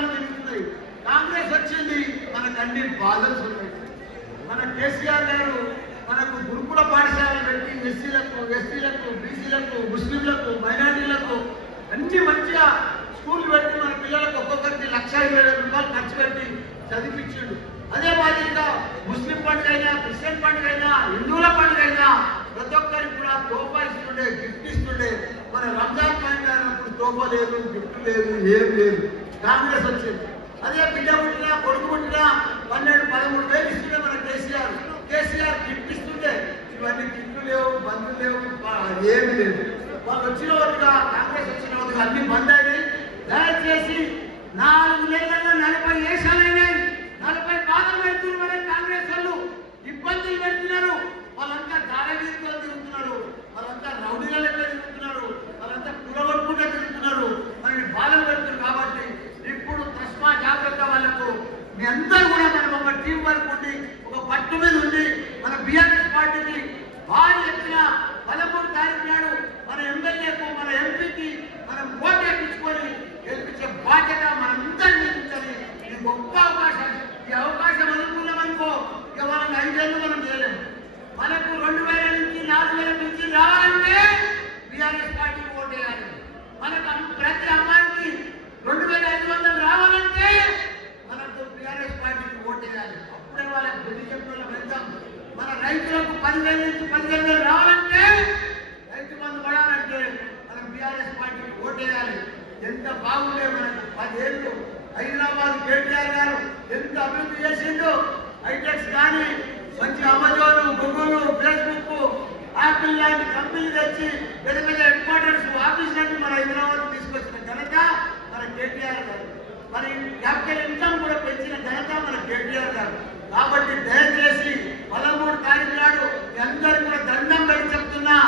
సంబరాలు జరుగుతున్నాయి. కాంగ్రెస్ వచ్చింది, మనకు అన్ని బాధలు ఉన్నాయి. మన కేసీఆర్ గారు మనకు గురుకుల పాఠశాలలు పెట్టి ఎస్సీలకు బీసీలకు ముస్లింలకు మైనార్టీలకు అన్ని మంచిగా స్కూల్ పెట్టి మన పిల్లలకు ఒక్కొక్కరికి 1,20,000 రూపాయలు ఖర్చు పెట్టి చదివించిండు. అదే మాదిరిగా ముస్లిం పండుగ అయినా, క్రిస్టియన్ పండుగ అయినా, హిందువుల పండుగ అయినా ప్రతి ఒక్కరికి కూడా తోఫా ఇస్తుండే, గిఫ్ట్ ఇస్తుండే. మన రంజాన్ పండుగ అయినప్పుడు తోఫా లేదు, గిఫ్ట్ లేదు, ఏం లేదు. కాంగ్రెస్ వచ్చింది. అదే బిడ్డ పుట్టినా, కొడుకు పుట్టినా 12-13 వేలు ఇస్తుండే మన కేసీఆర్ గిఫ్ట్ ఇస్తుండే. ఇవన్నీ గిఫ్ట్లు లేవు, బంధువులు లేవు, ఏమి లేదు. వాళ్ళు వచ్చిన వాళ్ళుగా కాంగ్రెస్ వచ్చిన వాళ్ళుగా అన్ని బంద్ అయినాయి. దయచేసి 4 నెలల్లో 40 దేశాలైనాయి, 40 బాధలు పెడుతున్నారు. కాంగ్రెస్ వాళ్ళు ఇబ్బందులు పెడుతున్నారు. వాళ్ళంతా దారగీతలు తిరుగుతున్నారు, వాళ్ళంతా రౌడీల లెక్క తిరుగుతున్నారు, వాళ్ళంతా కులగొట్టుకుంటూ తిరుగుతున్నారు, మనకి బాధలు పెడుతున్నారు. కాబట్టి ఇప్పుడు తస్మా జాగ్రత్త. వాళ్ళకు మీ అందరూ కూడా మనం ఒక టీం వర్క్ ఉండి, ఒక పట్టు మీద ఉండి మన బీఆర్ఎస్ పార్టీకి భారీ ఎత్తున 13 తారీఖు నాడు మన ఎమ్మెల్యేకు, మన ఎంపీకి మనం ఓటు వేయించుకొని గెలిపించే బాధ్యత మనందరినీ ఉండాలి. ఇది గొప్ప అవకాశం. ఈ అవకాశం అనుకున్నామనుకో ఇక మనం 5 ఏళ్ళు మనం చేయలేము. మనకు 2,000 నుంచి 4,000 నుంచి రావాలంటే బీఆర్ఎస్ పార్టీకి ఓటు వేయాలి. మనకు ప్రతి అమ్మాయికి 2,500 రావాలంటే మనకు బీఆర్ఎస్ పార్టీకి ఓటు వేయాలి. అప్పుడే వాళ్ళకి బెదిరింపుల వెళ్తాం. మన రైతులకు 10,000 నుంచి 15,000 రావాలంటే, రైతు బంధు పడాలంటే మనం బీఆర్ఎస్ పార్టీకి ఓటు వేయాలి. ఎంత బాగుండే మనకు 10 ఏళ్ళు హైదరాబాద్ కేటీఆర్ గారు ఎంత అభివృద్ధి చేసిండు. హైటెక్స్ కానీ మంచి అమెజాన్, గూగుల్, ఫేస్బుక్, యాపిల్ లాంటి కంపెనీలు తెచ్చి పెద్ద పెద్ద హెడ్ క్వార్టర్స్ ఆఫీసులన్నీ మన హైదరాబాద్ తీసుకొచ్చిన ఘనత మన కేటీఆర్ గారు. మరి క్యాపిటల్ ఇన్కమ్ కూడా పెంచిన ఘనత మన కేటీఆర్ గారు. కాబట్టి దయచేసి 13 తారీఖు నాడు అందరూ కూడా దండం పెట్టి చెప్తున్నా,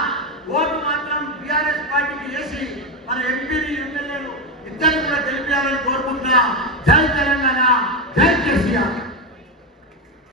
ఓటు మాత్రం బీఆర్ఎస్ పార్టీకి వేసి మన ఎంపీని, ఎమ్మెల్యేలు ఇద్దరు కూడా గెలిపించాలని కోరుకుంటున్నా. జై తెలంగాణ.